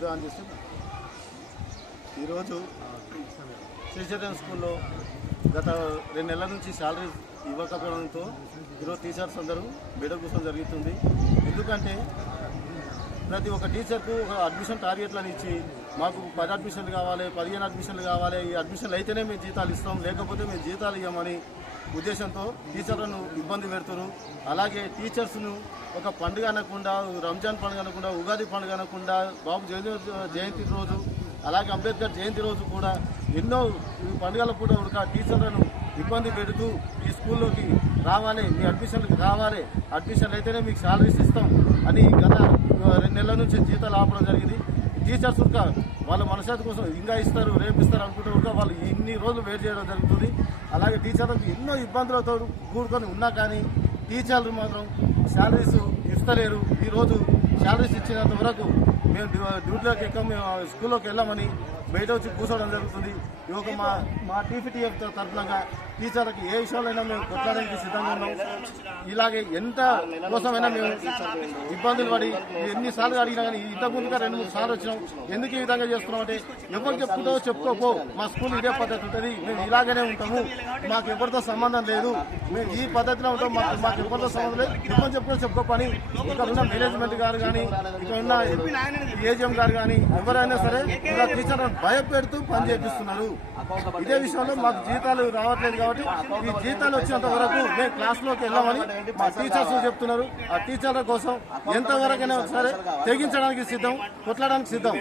Video on చేస్తే ఈరోజు శ్రీచైతన్య స్కూల్లో గత రెండు నెలల నుంచి శాలరీ ఇవ్వకపోవడంతో ఈరోజు టీచర్స్ అందరూ బిడ్డ కూర్చొని జరుగుతుంది. ఎందుకంటే ప్రతి ఒక్క టీచర్కు ఒక అడ్మిషన్ టార్గెట్లను ఇచ్చి మాకు పది అడ్మిషన్లు కావాలి పదిహేను అడ్మిషన్లు కావాలి ఈ అడ్మిషన్లు అయితేనే మేము జీతాలు ఇస్తాం లేకపోతే మేము జీతాలు ఇవ్వమని ఉద్దేశంతో టీచర్లను ఇబ్బంది పెడుతున్నారు. అలాగే టీచర్స్ను ఒక పండుగ అనకుండా రంజాన్ పండుగ అనకుండా ఉగాది పండుగ అనకుండా బాబు జయంతి జయంతి రోజు అలాగే అంబేద్కర్ జయంతి రోజు కూడా ఎన్నో పండుగలకు పండుగల కూడా ఒక టీచర్లను ఇబ్బంది పెడుతూ ఈ స్కూల్లోకి రావాలి మీ అడ్మిషన్లకు రావాలి. అడ్మిషన్లు అయితేనే మీకు శాలరీస్ ఇస్తాం అని గత రెండు నెలల నుంచి జీతాలు ఆపడం జరిగింది. టీచర్స్ ఉడక వాళ్ళ మనశ్శాంతి కోసం ఇంకా ఇస్తారు రేపు ఇస్తారు అనుకుంటే కూడా వాళ్ళు ఇన్ని రోజులు వెయిట్ చేయడం జరుగుతుంది. అలాగే టీచర్లకు ఎన్నో ఇబ్బందులతో కూడుకొని ఉన్నా కానీ టీచర్లు మాత్రం శాలరీస్ ఇస్తలేరు. ఈరోజు శాలరీస్ ఇచ్చినంత వరకు మేము డ్యూటీలోకి ఎక్క మేము స్కూల్లోకి వెళ్ళామని బయట వచ్చి కూర్చోవడం జరుగుతుంది. ఈ ఒక మా మా టీపీటీఎఫ్ తరఫునగా టీచర్లకు ఏ విషయంలో మేము కొట్టడానికి సిద్ధంగా ఉన్నాం. ఇలాగే ఎంత కోసమైనా మేము ఇబ్బందులు పడి ఎన్నిసార్లు అడిగినా కానీ ఇంతకు ముందుగా రెండు మూడు సార్లు వచ్చినాం. ఎందుకు ఈ విధంగా చేస్తున్నాం అంటే ఎవరు చెప్పుకుంటావో చెప్పుకోపో. మా స్కూల్ ఇదే పద్ధతి ఉంటుంది. మేము ఇలాగనే ఉంటాము. మాకు ఎవరితో సంబంధం లేదు. మేము ఈ పద్ధతిలో ఉంటాం. మాకు మాకు ఎవరితో సంబంధం లేదు. ఎవరు చెప్పుకో చెప్పుకోపని ఇక్కడ ఉన్న మేనేజ్మెంట్ గారు కానీ ఇక్కడ ఉన్న ఏజిఎం గారు కానీ ఎవరైనా సరే ఇలా టీచర్లను భయపెడుతూ పని చేపిస్తున్నారు. ఇదే విషయంలో మాకు జీతాలు రావట్లేదు కాబట్టి ఈ జీతాలు వచ్చినంత వరకు మేము క్లాస్లోకి వెళ్ళామని మా టీచర్స్ చెప్తున్నారు. ఆ టీచర్ల కోసం ఎంతవరకైనా సరే తెగించడానికి సిద్ధం కొట్లాడడానికి సిద్ధం.